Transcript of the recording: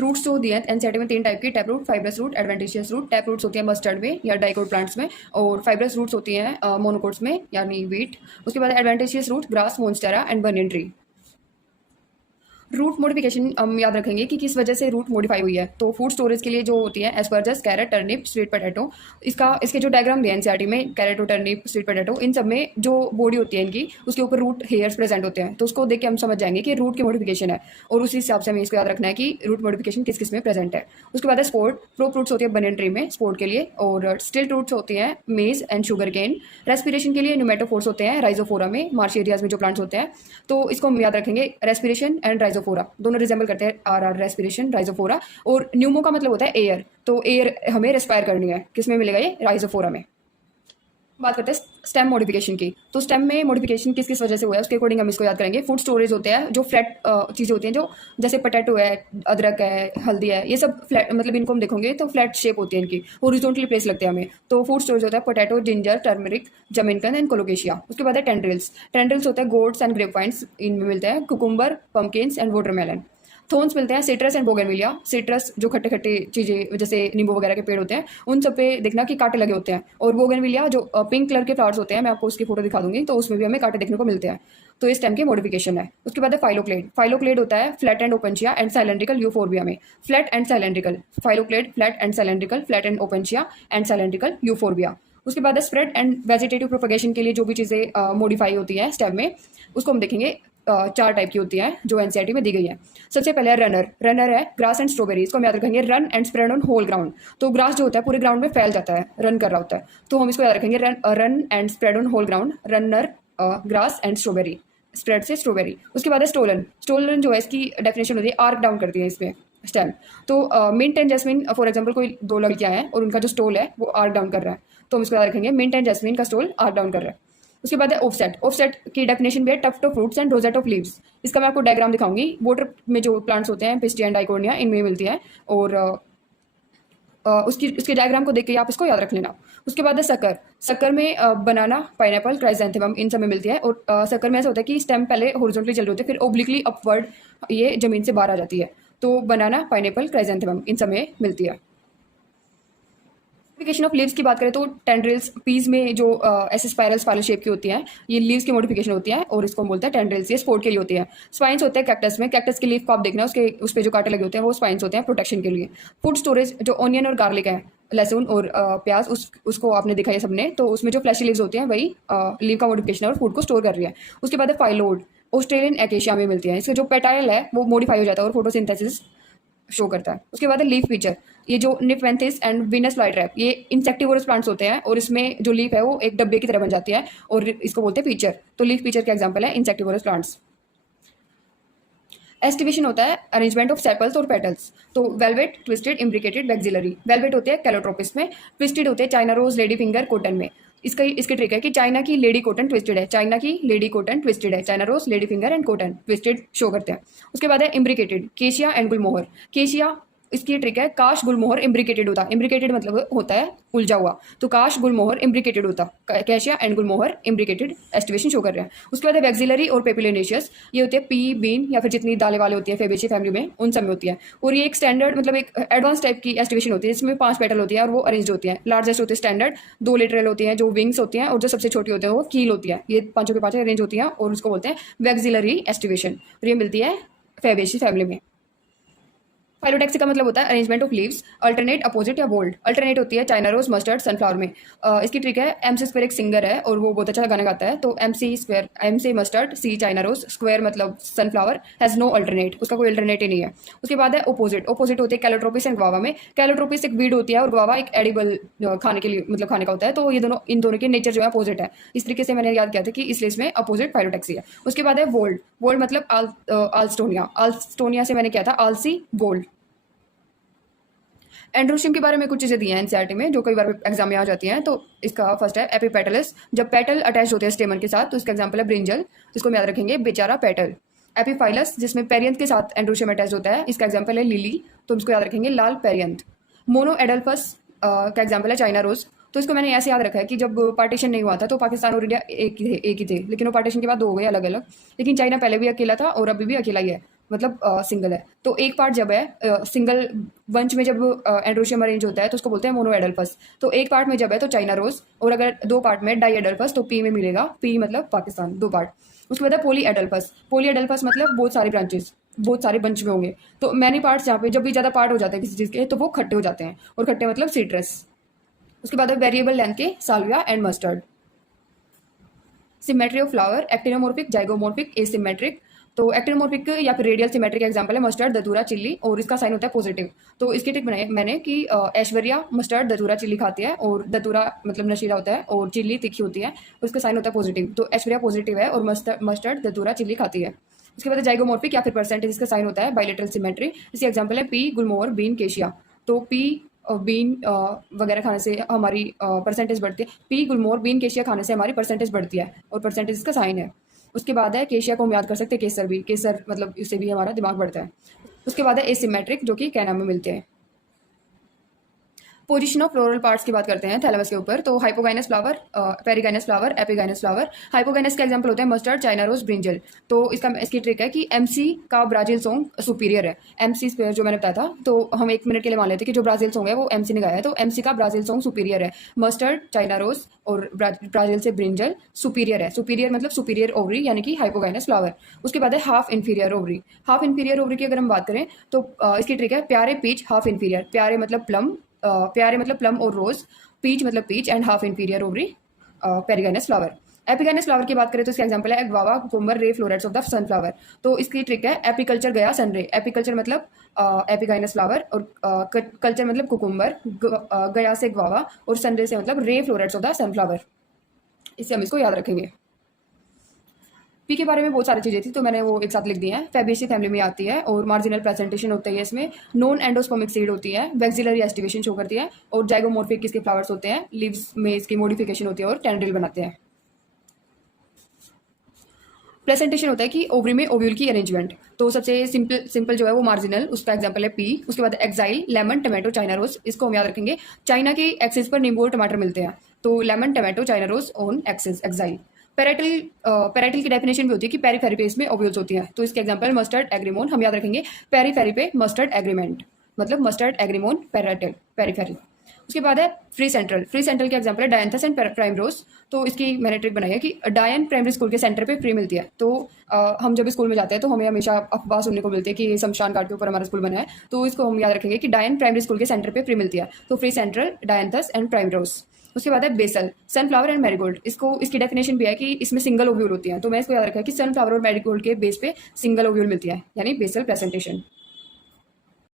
Roots जो दिए हैं एनसीईआरटी में 3 टाइप की, tap root, fibrous root, adventitious root. Tap roots होती है मस्टर्ड में या डाइकोट प्लांट्स में, और फाइब्रस रूट्स होती हैं मोनोकोट्स में यानी वीट। उसके बाद adventitious root grass, monstera and banyan tree. Root modification हम याद रखेंगे कि किस वजह से रूट मॉडिफाई हुई है। तो फूड स्टोरेज के लिए जो होती है एस्परजस, कैरेट, टर्निप, स्वीट पोटैटो। इसके जो डायग्राम दिए एनसीईआरटी में, कैरेट, टर्निप, स्वीट पोटैटो, इन सब में जो बॉडी होती है इनकी, उसके ऊपर रूट हेयर्स प्रेजेंट होते हैं। तो उसको देख के हम समझ जाएंगे कि रूट की मॉडिफिकेशन है, और उसी हिसाब से हमें इसको याद रखना है कि रूट मॉडिफिकेशन किस किस में प्रेजेंट है। उसके बाद है स्पोर्ट। प्रो फ्रूट्स होती है बनियन ट्री में स्पोर्ट के लिए, और स्टिल्ट रूट्स होती हैं मेज एंड शुगर केन। रेस्पिरेशन के लिए न्यूमेटोफोर्स होते हैं राइजोफोरा में, मार्श एरियाज में जो प्लांट्स होते हैं। तो इसको हम याद रखेंगे, रेस्पिरेशन एंड राइजोफोरा दोनों रिजेंबल करते हैं, आर रेस्पिरेशन, राइजोफोरा। और न्यूमो का मतलब होता है एयर, तो एयर हमें रेस्पायर करनी है, किसमें मिलेगा ये, राइजोफोरा में। बात करते हैं स्टेम मॉडिफिकेशन की। तो स्टेम में मॉडिफिकेशन किस किस वजह से हुआ है उसके अकॉर्डिंग हम इसको याद करेंगे। फूड स्टोरेज होते हैं जो फ्लैट चीज़ें होती हैं, जो जैसे पोटैटो है, अदरक है, हल्दी है, ये सब फ्लैट, मतलब इनको हम देखोगे तो फ्लैट शेप होती है इनकी, हॉरिजॉन्टली प्लेस लगते हैं हमें। तो फूड स्टोरेज होता है पोटैटो, जिंजर, टर्मरिक, जमिनकन एंड कोलोकेशिया। उसके बाद है टेंड्रिल्स। टेंड्रिल्स होते हैं गोड्स एंड ग्रेप वाइन्स, इनमें मिलते हैं cucumber, pumpkins and watermelon. Thorns मिलते हैं सिट्रस एंड बोगनविलिया। सिट्रस जो खट्टे खट्टे चीज़ें जैसे नींबू वगैरह के पेड़ होते हैं, उन सब पे देखना कि कांटे लगे होते हैं। और बोगनविलिया जो पिंक कलर के फ्लावर्स होते हैं, मैं आपको उसकी फोटो दिखा दूंगी, तो उसमें भी हमें कांटे देखने को मिलते हैं। तो इस टाइम की मॉडिफिकेशन है। उसके बाद है फाइलोक्लेड। फाइलोक्लेड होता है flat and opuntia and cylindrical euphorbia में। Flat and cylindrical, phylloclade, flat and cylindrical, flat and opuntia and cylindrical euphorbia. उसके बाद है स्प्रेड एंड वेजिटेटिव प्रोपगेशन के लिए जो भी चीज़ें मॉडिफाई होती है स्टेम में, उसको हम देखेंगे। 4 टाइप की होती है जो एनसीईआरटी में दी गई है। सबसे पहले है रनर। रनर है ग्रास एंड स्ट्रॉबेरी, इसको हम याद रखेंगे, run and spread on whole ground. तो ग्रास जो होता है पूरे ग्राउंड में फैल जाता है, रन कर रहा होता है, तो हम इसको याद रखेंगे, run and spread on whole ground, runner, grass and strawberry, spread से स्ट्रॉबेरी। उसके बाद है स्टोलन। स्टोलन जो है इसकी डेफिनेशन होती है आर्क डाउन करती है इसमें स्टेम। तो mint and jasmine for example, कोई 2 लड़कियां हैं और उनका जो स्टोल है वो आर्क डाउन कर रहा है, तो हम इसको याद रखेंगे, मिंट एंड जैस्मिन का स्टोल आर्क डाउन कर रहा है। उसके बाद है ऑफसेट। ऑफसेट की डेफिनेशन भी है tuft of fruits and rosette of leaves. इसका मैं आपको डायग्राम दिखाऊंगी। वाटर में जो प्लांट्स होते हैं, पिस्टिया एंड डाइकोनिया, इनमें मिलती है, और उसके डायग्राम को देख के आप इसको याद रख लेना। उसके बाद है शक्कर। शक्कर में बनाना, पाइनएप्पल, क्राइसैंथेमम, इन सब में मिलती है। और शक्कर में ऐसा होता है कि स्टेम पहले हॉरिजॉन्टली चल रही होती है, फिर ओब्लिकली अपवर्ड ये जमीन से बाहर आ जाती है। तो बनाना, पाइनएप्पल, क्राइसैंथेमम, इन सब में मिलती है। मॉडिफिकेशन ऑफ लीव्स की बात करें तो टेंड्रिल्स, पीज में जो ऐसे स्पाइरल्स वाले शेप की होती हैं, ये लीव्स की मॉडिफिकेशन होती है, और इसको हम बोलते हैं टेंड्रिल्स। ये स्पोर्ट के लिए होती है। स्पाइन्स होते हैं कैक्टस में। कैक्टस के लीफ को आप देखना, उसके उस पर जो कांटे लगे होते हैं वो स्पाइन्स होते हैं प्रोटेक्शन के लिए। फूड स्टोरेज जो ऑनियन और गार्लिक है, लहसुन और प्याज, उसको आपने देखा है सबने, तो उसमें जो फ्लैशी लीव्स होती हैं वही लीव का मॉडिफिकेशन है और फूड को स्टोर कर रही है। उसके बाद है फाइलोड। ऑस्ट्रेलियन एकेशिया में मिलती है। इसका जो पेटाइल है वो मॉडिफाई हो जाता है और फोटोसिंथेसिस शो करता है। उसके बाद है लीफ फीचर। ये जो निपवेंथिस एंड वीनस फ्लाईट्रैप, ये इंसेक्टिवोरस प्लांट्स होते हैं, और इसमें जो लीफ है वो एक डब्बे की तरह बन जाती है, और इसको बोलते हैं फीचर। तो लीफ फीचर का एग्जांपल है इंसेक्टिवोरस प्लांट्स। एस्टिवेशन होता है अरेंजमेंट ऑफ सेपल्स और पेटल्स। तो valvate, twisted, imbricated, vexillary. Valvate होते हैं कैलोट्रोपिस में, ट्विस्टेड होते हैं China rose, lady finger, cotton में। इसकी ट्रिक है कि चाइना की लेडी कॉटन ट्विस्टेड है, चाइना की लेडी कॉटन ट्विस्टेड है, China rose, lady finger and cotton twisted show करते हैं। उसके बाद है इम्ब्रिकेटेड, केशिया एंड गुलमोहर। केशिया, इसकी ट्रिक है काश गुलमोहर इम्ब्रिकेटेड होता। इम्ब्रिकेटेड मतलब होता है उलझा हुआ, तो काश गुलमोहर इम्ब्रिकेटेड होता। Cassia and gulmohar imbricated aestivation show कर रहे हैं। उसके बाद है वैक्सिलरी और पेपिलिनेशियस। ये होते हैं पी, बीन या फिर जितनी दालें वाले होती है फेबेसी फैमिली में, उन सब में होती है। और ये एक स्टैंडर्ड, मतलब एक एडवांस टाइप की एस्टिवेशन होती है, जिसमें 5 पेटल होती है और वो अरेंज होती है। लार्जेस्ट होती है स्टैंडर्ड, 2 लिटरल होती है जो विंग्स होती हैं, और जो सबसे छोटी होती है वो कील होती है। ये पांचों के 5 अरेंज होती है, और उसको बोलते हैं वैक्सिलरी एस्टिवेशन, और ये मिलती है फेबेसी फैमिली में। फाइलोटैक्सी का मतलब होता है arrangement of leaves, alternate, opposite या बोल्ड। अल्टरनेट होती है चाइना रोज, मस्टर्ड, सनफ्लावर में। इसकी ट्रिक है, एम सी स्क्वायर एक सिंगर है और वो बहुत अच्छा गाना गाता है, तो एम सी स्क्वायर, एम से मस्टर्ड, सी चाइना रोज, स्क्वायर मतलब सनफ्लावर, हैज नो अल्टरनेट, उसका कोई अल्टरनेट ही नहीं है। उसके बाद है अपोजिट। अपोजिट होते हैं कैलोट्रोपिस एंड ग्वावा में। कैलोट्रोपिस एक वीड होती है और ग्वावा एक एडिबल खाने के लिए, मतलब खाने का होता है, तो ये दोनों, इन दोनों के नेचर जो है अपोजिट है। इस तरीके से मैंने याद किया था कि इसलिए इसमें अपोजिट फाइलोटैक्सी है। उसके बाद है वोल्ड। वोल्ड मतलब आल्स्टोनिया। आल्स्टोनिया से मैंने किया था आलसी वोल्ड। एंड्रोशियम के बारे में कुछ चीज़ें दी हैं एनसीईआरटी में, जो कई बार एग्जाम में आ जाती हैं। तो इसका फर्स्ट है एपीपेटलस। जब पेटल अटैच होते हैं स्टेमन के साथ, तो इसका एग्जांपल है ब्रिंजल, जिसको हम याद रखेंगे बेचारा पेटल। एपीफाइलस, जिसमें पेरियंथ के साथ एंड्रोशियम अटैच होता है, इसका एग्जांपल है लिली, तो इसको याद रखेंगे लाल पेरियंथ। मोनो एडल्फस का एग्जाम्पल है चाइना रोज। तो इसको मैंने ऐसे याद रखा है कि जब पार्टीशन नहीं हुआ था तो पाकिस्तान और इंडिया एक ही थे, लेकिन वो पार्टीशन के बाद 2 हो गए अलग अलग। लेकिन चाइना पहले भी अकेला था और अभी भी अकेला ही है। मतलब सिंगल है। तो एक पार्ट जब है सिंगल बंच में, जब एंड्रोशियम अरेंज होता है तो उसको बोलते हैं मोनो एडल्फस। तो एक पार्ट में जब है तो चाइना रोज, और अगर दो पार्ट में डाई एडल्फस तो पी में मिलेगा, पी मतलब पाकिस्तान, दो पार्ट। उसके बाद है पोली एडल्फस। पोली एडल्फस मतलब बहुत सारे ब्रांचेस, बहुत सारे बंच में होंगे। तो मैनी पार्ट्स, जहाँ पे जब भी ज़्यादा पार्ट हो जाते हैं किसी चीज़ के तो वो खट्टे हो जाते हैं, और खट्टे मतलब सीट्रस। उसके बाद है वेरिएबल लेंथ के Salvia and mustard. Symmetry of flower, actinomorphic, zygomorphic, asymmetric. तो एक्टिनोमॉर्फिक या फिर रेडियल सिमेट्रिक एग्जांपल है मस्टर्ड, दतूरा, चिल्ली, और इसका साइन होता है पॉजिटिव। तो इसकी ट्रिक बनाई मैंने कि ऐश्वर्या मस्टर्ड, दतूरा, चिल्ली खाती है, और दतूरा मतलब नशीला होता है और चिल्ली तीखी होती है, उसका साइन होता है पॉजिटिव। तो ऐश्वर्या पॉजिटिव है और मस्टर्ड, दतूरा, चिल्ली खाती है। उसके बाद जाइगोमॉर्फिक या फिर परसेंटेज, इसका साइन होता है बाइलेटरल सिमेट्री। इसकी एग्जांपल है पी गुलमोहर, बीन, केशिया। तो पी बीन वगैरह खाने से हमारी परसेंटेज बढ़ती है। पी गुलमोहर, बीन, केशिया खाने से हमारी परसेंटेज बढ़ती है, और परसेंटेज इसका साइन है। उसके बाद है केशिया को हम याद कर सकते हैं केसर भी, केसर मतलब इससे भी हमारा दिमाग बढ़ता है। उसके बाद है एसिमेट्रिक, जो कि कैना में मिलते हैं। पोजीशन ऑफ फ्लोरल पार्ट्स की बात करते हैं थैलेमस के ऊपर। तो hypogynous flower, perigynous flower, epigynous flower. Hypogynous का एग्जांपल होता है मस्टर्ड, चाइना रोज, ब्रिंजल। तो इसकी ट्रिक है कि एमसी का ब्राजील सॉन्ग सुपीरियर है। एमसी जो मैंने बताया था, तो हम एक मिनट के लिए मान लेते हैं कि जो ब्राजील सॉन्ग है वो एमसी ने गाया है, तो एमसी का ब्राजील सॉन्ग सुपीरियर है। मस्टर्ड, चाइना रोज, और ब्राजील से ब्रिंजल सुपीरियर है। सुपीरियर मतलब सुपीरियर ओवरी, यानी कि हाइपोगाइनस फ्लावर। उसके बाद है half inferior ovary. Half inferior ovary की अगर हम बात करें तो इसकी ट्रिक है प्यारे, पीच, हाफ इन्फीरियर। प्यारे मतलब प्लम, प्यारे मतलब प्लम और रोज, पीच मतलब peach, and half inferior ovary perigynous flower. Epigynous flower की बात करें तो इसका एग्जांपल है guava, cucumber, ray, florets of the sunflower. तो इसकी ट्रिक है एपिकल्चर गया, सनरे। एपिकल्चर मतलब एपिगाइनस फ्लावर, और कल्चर मतलब कुकुम्बर, गया से ग्वावा, और सनरे से मतलब रे, फ्लोरेट्स ऑफ द सनफ्लावर। इससे हम इसको याद रखेंगे। पी के बारे में बहुत सारी चीज़ें थी तो मैंने वो एक साथ लिख दी हैं। फैबेसी फैमिली में आती है, और मार्जिनल प्रेजेंटेशन होता है इसमें। नॉन एंडोस्पर्मिक सीड होती है, वैक्सिलरी एस्टिवेशन शो करती है, और जाइगोमॉर्फिक इसके फ्लावर्स होते हैं, लीव्स में इसकी मॉडिफिकेशन होती है, और टेंड्रिल बनाते हैं। प्रेजेंटेशन होता है कि ओवरी में ओव्यूल की अरेंजमेंट। तो सबसे सिंपल जो है वो मार्जिनल, उसका एग्जांपल है पी। उसके बाद axile, lemon, tomato, China rose. इसको हम याद रखेंगे। चाइना के एक्सिस पर नींबू और टमाटर मिलते हैं, तो lemon, tomato, China rose on axis, axile. Parietal की डेफिनेशन भी होती है कि पेरीफेरी पे इसमें ओव्यूल्स होती हैं, तो इसके एग्जांपल मस्टर्ड, एग्रीमोन, हम याद रखेंगे। पेरीफेरी पे मस्टर्ड, एग्रीमेंट, मतलब मस्टर्ड, एग्रीमोन, पेराइटल, पेरीफेरी। उसके बाद है फ्री सेंट्रल। फ्री सेंट्रल के एग्जांपल है डायंथस एंड प्राइमरोज। तो इसकी मैंने ट्रिक बनाई है कि डायन प्राइमरी स्कूल के सेंटर पे फ्री मिलती है। तो हम जब स्कूल में जाते हैं तो हमें हमेशा अफवाह सुनने को मिलती है कि शमशान घाट के ऊपर हमारा स्कूल बना है, तो इसको हम याद रखेंगे कि डायन प्राइमरी स्कूल के सेंटर पे फ्री मिलती है। तो free central, dianthus and primrose. उसके बाद है बेसल, सनफ्लावर एंड मैरीगोल्ड। इसकी डेफिनेशन भी है कि इसमें सिंगल ओव्यूल होती है, तो मैं इसको याद रखा कि सनफ्लावर और मैरीगोल्ड के बेस पे सिंगल ओव्यूल मिलती है, यानी बेसल प्रेजेंटेशन।